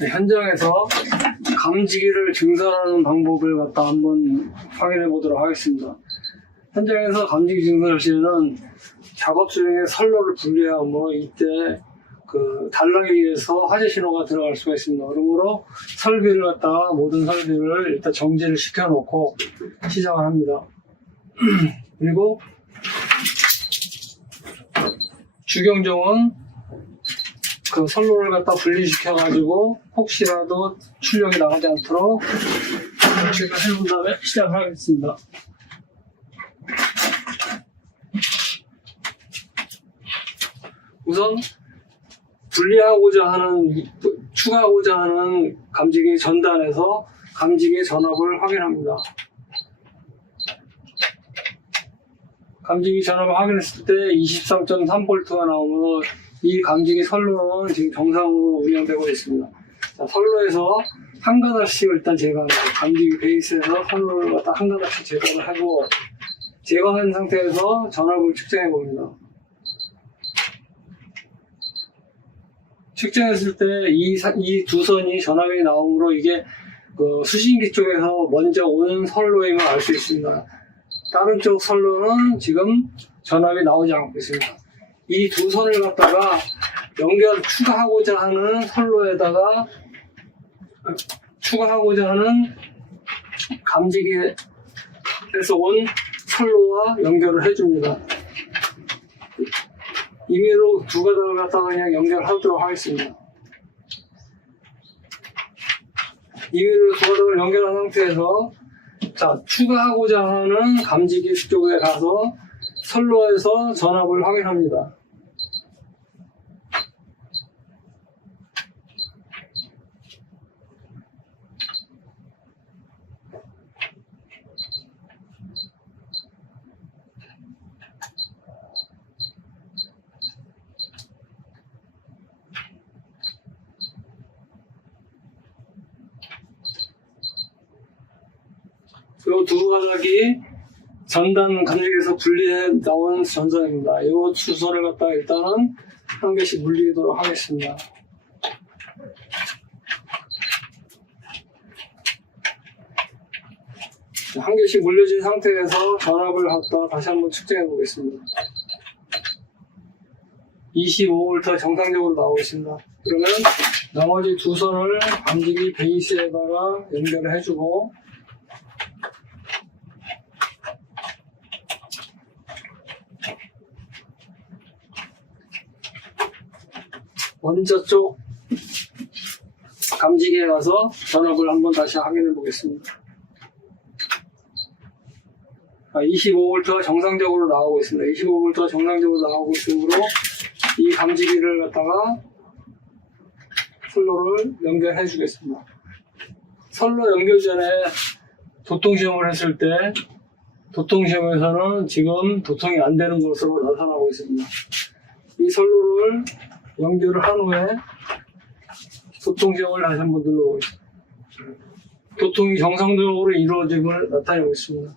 네, 현장에서 감지기를 증설하는 방법을 갖다 한번 확인해 보도록 하겠습니다. 현장에서 감지기 증설 시에는 작업 중에 선로를 분리하고 이때 그 단락에 의해서 화재 신호가 들어갈 수가 있습니다. 그러므로 설비를 갖다가 모든 설비를 일단 정지를 시켜놓고 시작을 합니다. 그리고 주경정은 그 선로를 갖다 분리시켜가지고 혹시라도 출력이 나가지 않도록 제가 해본 다음에 시작하겠습니다. 우선 분리하고자 하는 추가하고자 하는 감지기 전단에서 감지기 전압을 확인합니다. 감지기 전압을 확인했을 때 23.3V가 나오므로 이 감지기 선로는 지금 정상으로 운영되고 있습니다. 자, 선로에서 한 가닥씩 일단 제거합니다. 감지기 베이스에서 선로를 갖다 한 가닥씩 제거를 하고 제거한 상태에서 전압을 측정해 봅니다. 측정했을 때 이 두 선이 전압이 나오므로 이게 그 수신기 쪽에서 먼저 오는 선로임을 알 수 있습니다. 다른 쪽 선로는 지금 전압이 나오지 않고 있습니다. 이 두 선을 갖다가 연결 추가하고자 하는 선로에다가 추가하고자 하는 감지기에서 온 선로와 연결을 해줍니다. 임의로 두 가닥을 갖다가 그냥 연결하도록 하겠습니다. 임의로 두 가닥을 연결한 상태에서 자 추가하고자 하는 감지기 쪽에 가서 선로에서 전압을 확인합니다. 이 두 가닥이 전단 감지기에서 분리해 나온 전선입니다. 이 수선을 갖다가 일단은 한 개씩 물리도록 하겠습니다. 자, 한 개씩 물려진 상태에서 전압을 갖다 다시 한번 측정해 보겠습니다. 25V 정상적으로 나오고 있습니다. 그러면 나머지 두 선을 감지기 베이스에다가 연결을 해주고 먼저 쪽 감지기에 가서 전압을 한번 다시 확인해 보겠습니다. 25V가 정상적으로 나오고 있습니다. 25V가 정상적으로 나오고 있으므로 이 감지기를 갖다가 선로를 연결해 주겠습니다. 선로 연결 전에 도통 시험을 했을 때 도통 시험에서는 지금 도통이 안 되는 것으로 나타나고 있습니다. 이 선로를 연결을 한 후에 시험을 다시 한번 눌러보겠습니다. 도통이 정상적으로 이루어짐을 나타내고 있습니다.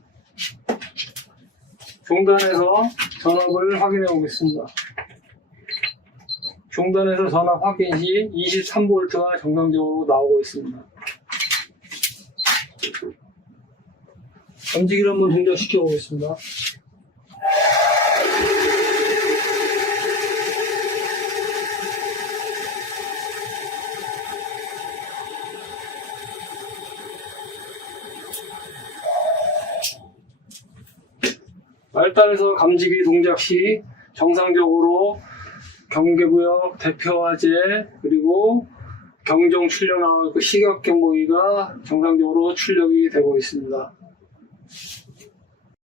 종단에서 전압을 확인해 보겠습니다. 종단에서 전압 확인 시 23V가 정상적으로 나오고 있습니다. 감지기를 한번 동작시켜 보겠습니다. 말단에서 감지기 동작 시 정상적으로 경계구역 대표화재 그리고 경종 출력 그 시각 경보기가 정상적으로 출력이 되고 있습니다.